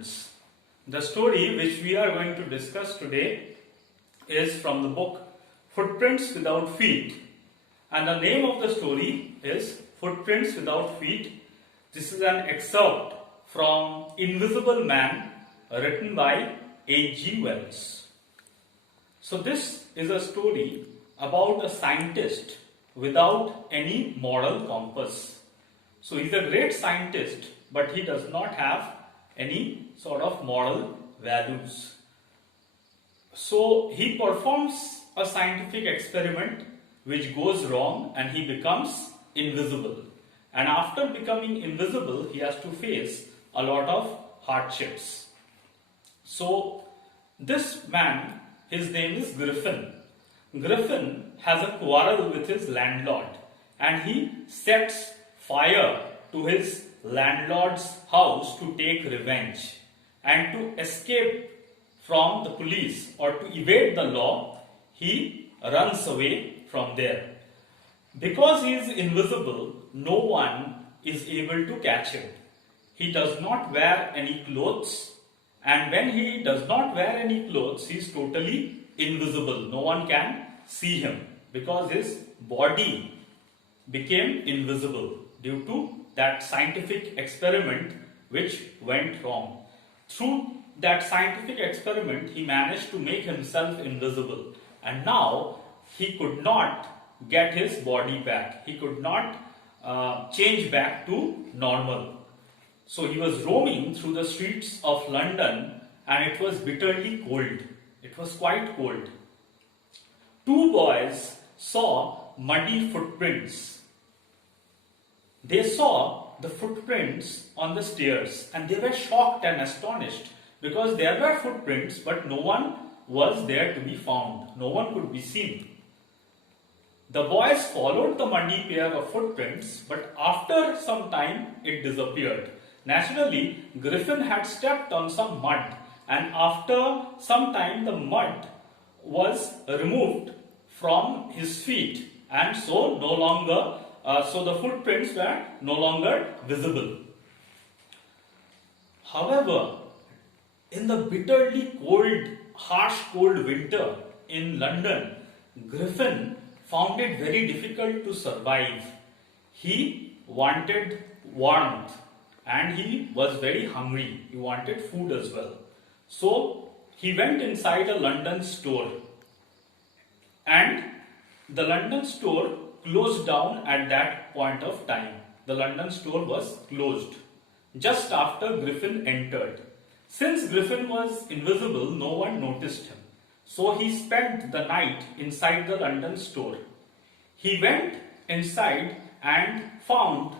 footprints. The story which we are going to discuss today is from the book Footprints Without Feet, and the name of the story is Footprints Without Feet. This is an excerpt from Invisible Man, written by H.G. Wells. So this is a story about a scientist without any moral compass. So he's a great scientist, but he does not have any sort of moral values. So he performs a scientific experiment which goes wrong and he becomes invisible. And after becoming invisible, he has to face a lot of hardships. So this man, his name is Griffin. Griffin has a quarrel with his landlord and he sets fire to his landlord's house to take revenge. And to escape from the police or to evade the law, he runs away from there. Because he is invisible, no one is able to catch him. He does not wear any clothes, and when he does not wear any clothes, he is totally invisible. No one can see him because his body became invisible due to that scientific experiment which went wrong. Through that scientific experiment, he managed to make himself invisible, and now he could not get his body back. He could not change back to normal. So he was roaming through the streets of London and it was bitterly cold. It was quite cold. Two boys saw muddy footprints. They saw the footprints on the stairs and they were shocked and astonished because there were footprints but no one was there to be found. No one could be seen. The boys followed the muddy pair of footprints, but after some time it disappeared. Naturally, Griffin had stepped on some mud, and after some time the mud was removed from his feet, and so the footprints were no longer visible. However, in the bitterly cold, harsh cold winter in London, Griffin found it very difficult to survive. He wanted warmth and he was very hungry. He wanted food as well. So he went inside a London store, and the London store closed down at that point of time. The London store was closed just after Griffin entered. Since Griffin was invisible, no one noticed him. So he spent the night inside the London store. He went inside and found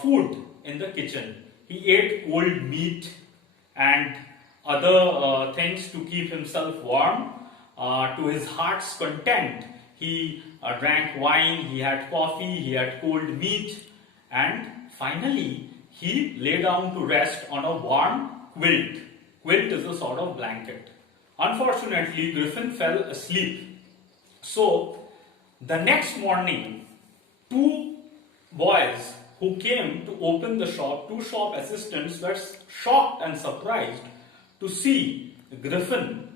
food in the kitchen. He ate cold meat and other things to keep himself warm. To his heart's content, he drank wine, he had coffee, he had cold meat, and finally he lay down to rest on a warm quilt. Quilt is a sort of blanket. Unfortunately, Griffin fell asleep. So the next morning, two boys who came to open the shop, two shop assistants, were shocked and surprised to see Griffin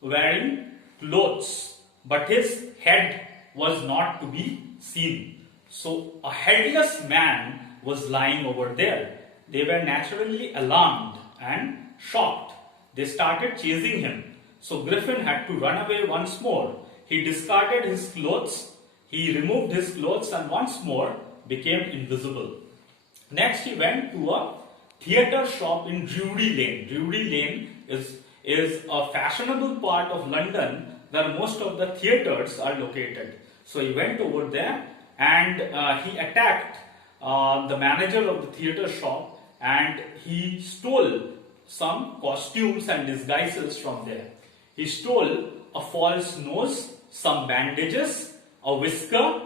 wearing clothes, but his head was not to be seen. So a headless man was lying over there. They were naturally alarmed and shocked. They started chasing him. So Griffin had to run away once more. He discarded his clothes, he removed his clothes and once more became invisible. Next he went to a theatre shop in Drury Lane. Drury Lane is a fashionable part of London where most of the theatres are located. So he went over there and he attacked the manager of the theatre shop and he stole some costumes and disguises from there. He stole a false nose, some bandages, a whisker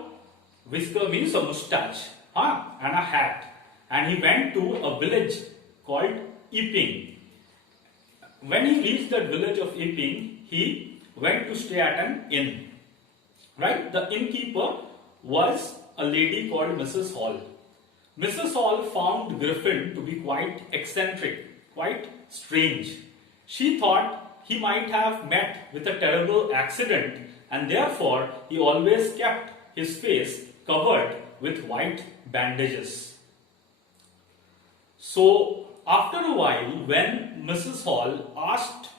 means a moustache, and a hat. And he went to a village called Epping. When he reached that village of Epping, he went to stay at an inn. Right? The innkeeper was a lady called Mrs. Hall. Mrs. Hall found Griffin to be quite eccentric quite strange. She thought he might have met with a terrible accident, and therefore he always kept his face covered with white bandages. So, after a while, when Mrs. Hall asked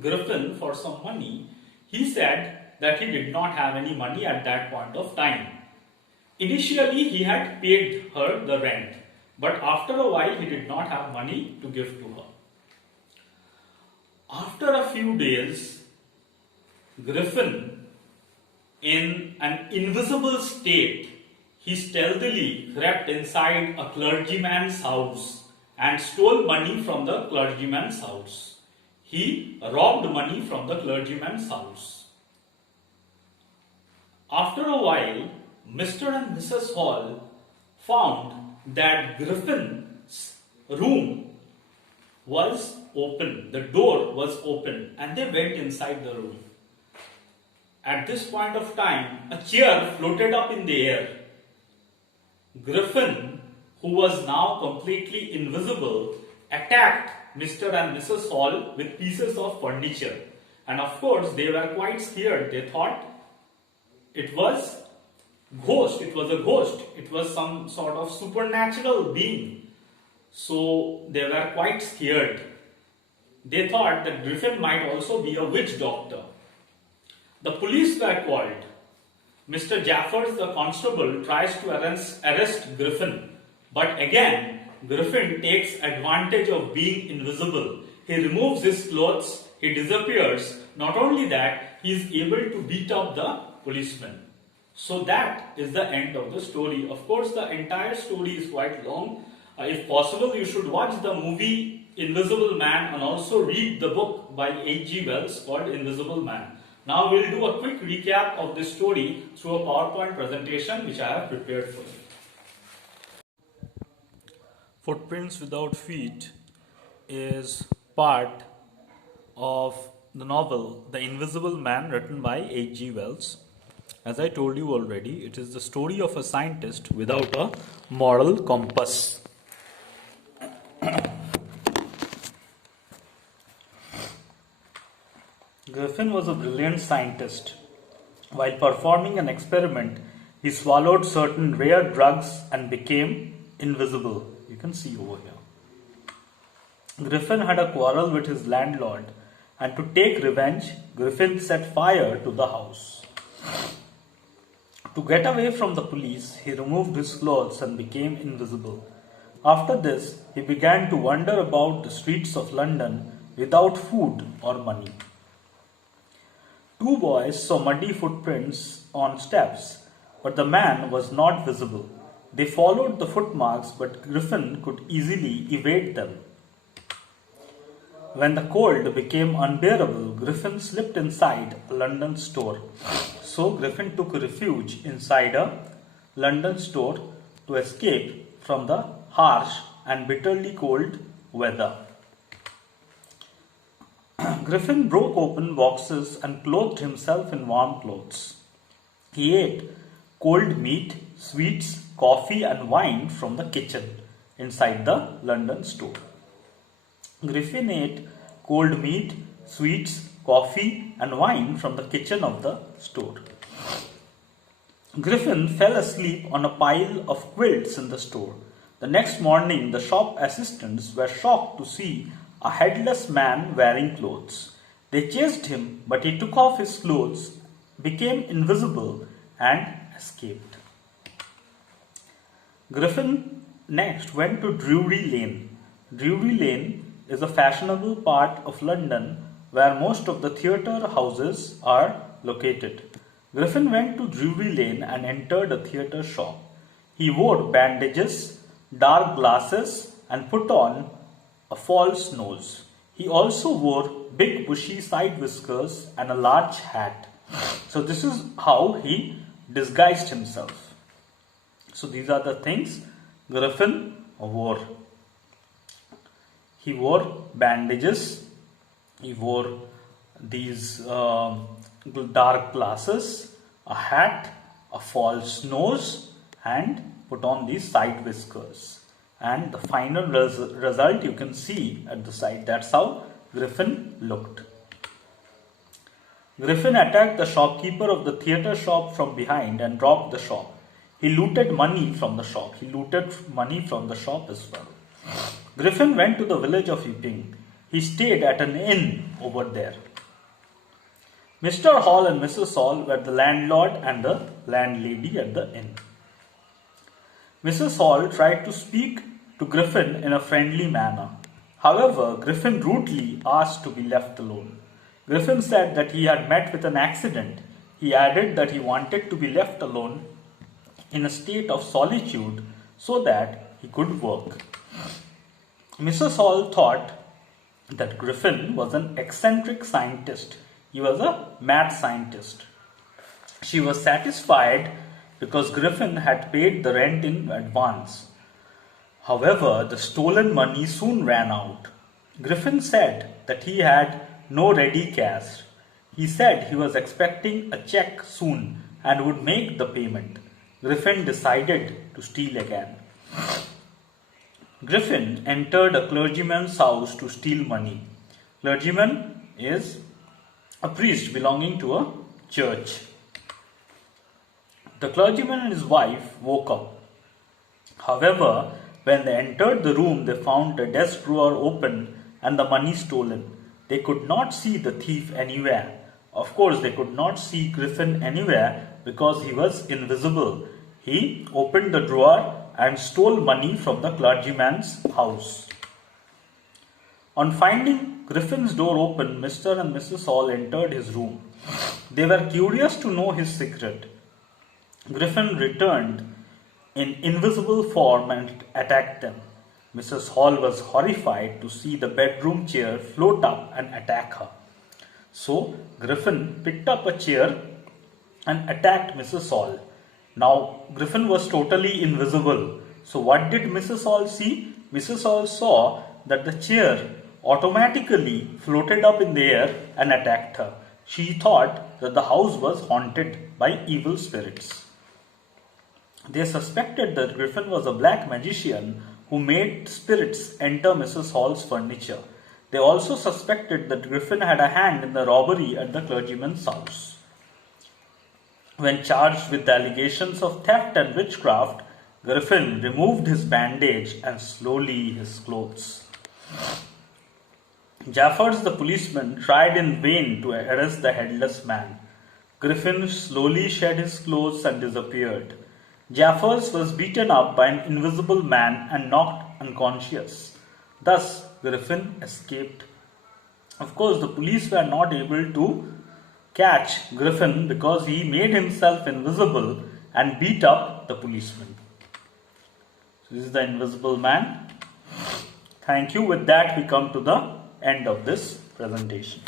Griffin for some money, he said that he did not have any money at that point of time. Initially, he had paid her the rent, but after a while, he did not have money to give to her. After a few days, Griffin, in an invisible state, he stealthily crept inside a clergyman's house and stole money from the clergyman's house. He robbed money from the clergyman's house. After a while, Mr. and Mrs. Hall found that Griffin's room was open, the door was open, and they went inside the room. At this point of time, a chair floated up in the air. Griffin, who was now completely invisible, attacked Mr. and Mrs. Hall with pieces of furniture. And of course, they were quite scared. They thought it was ghost. It was a ghost. It was some sort of supernatural being. So they were quite scared. They thought that Griffin might also be a witch doctor. The police were called. Mr. Jaffers, the constable, tries to arrest Griffin. But again, Griffin takes advantage of being invisible. He removes his clothes, he disappears. Not only that, he is able to beat up the policeman. So that is the end of the story. Of course, the entire story is quite long. If possible, you should watch the movie Invisible Man and also read the book by H.G. Wells called Invisible Man. Now we'll do a quick recap of this story through a PowerPoint presentation which I have prepared for you. Footprints Without Feet is part of the novel The Invisible Man written by H.G. Wells. As I told you already, it is the story of a scientist without a moral compass. Griffin was a brilliant scientist. While performing an experiment, he swallowed certain rare drugs and became invisible. You can see over here. Griffin had a quarrel with his landlord, and to take revenge, Griffin set fire to the house. To get away from the police, he removed his clothes and became invisible. After this, he began to wander about the streets of London without food or money. Two boys saw muddy footprints on steps, but the man was not visible. They followed the footmarks, but Griffin could easily evade them. When the cold became unbearable, Griffin slipped inside a London store. So Griffin took refuge inside a London store to escape from the harsh and bitterly cold weather. Griffin broke open boxes and clothed himself in warm clothes. He ate cold meat, sweets, coffee and wine from the kitchen inside the London store. Griffin ate cold meat, sweets, coffee and wine from the kitchen of the store. Griffin fell asleep on a pile of quilts in the store. The next morning, the shop assistants were shocked to see a headless man wearing clothes. They chased him, but he took off his clothes, became invisible, and escaped. Griffin next went to Drury Lane. Drury Lane is a fashionable part of London where most of the theatre houses are located. Griffin went to Drury Lane and entered a theatre shop. He wore bandages, dark glasses, and put on a false nose. He also wore big bushy side whiskers and a large hat. So this is how he disguised himself. So these are the things Griffin wore. He wore bandages, he wore these dark glasses, a hat, a false nose, and put on these side whiskers. and the final result you can see at the side. That's how Griffin looked. Griffin attacked the shopkeeper of the theatre shop from behind and robbed the shop. He looted money from the shop. As well. Griffin went to the village of Epping. He stayed at an inn over there. Mr. Hall and Mrs. Hall were the landlord and the landlady at the inn. Mrs. Hall tried to speak to Griffin in a friendly manner. However, Griffin rudely asked to be left alone. Griffin said that he had met with an accident. He added that he wanted to be left alone in a state of solitude so that he could work. Mrs. Hall thought that Griffin was an eccentric scientist. He was a mad scientist. She was satisfied because Griffin had paid the rent in advance. However, the stolen money soon ran out. Griffin said that he had no ready cash. He said he was expecting a check soon and would make the payment. Griffin decided to steal again. Griffin entered a clergyman's house to steal money. Clergyman is a priest belonging to a church. The clergyman and his wife woke up. However, when they entered the room, they found the desk drawer open and the money stolen. They could not see the thief anywhere. Of course, they could not see Griffin anywhere because he was invisible. He opened the drawer and stole money from the clergyman's house. On finding Griffin's door open, Mr. and Mrs. Hall entered his room. They were curious to know his secret. Griffin returned in invisible form and attacked them. Mrs. Hall was horrified to see the bedroom chair float up and attack her. So Griffin picked up a chair and attacked Mrs. Hall. Now Griffin was totally invisible. So what did Mrs. Hall see? Mrs. Hall saw that the chair automatically floated up in the air and attacked her. She thought that the house was haunted by evil spirits. They suspected that Griffin was a black magician who made spirits enter Mrs. Hall's furniture. They also suspected that Griffin had a hand in the robbery at the clergyman's house. When charged with the allegations of theft and witchcraft, Griffin removed his bandage and slowly his clothes. Jaffers the policeman tried in vain to arrest the headless man. Griffin slowly shed his clothes and disappeared. Jaffers was beaten up by an invisible man and knocked unconscious. Thus, Griffin escaped. Of course, the police were not able to catch Griffin because he made himself invisible and beat up the policeman. So this is the invisible man. Thank you. With that, we come to the end of this presentation.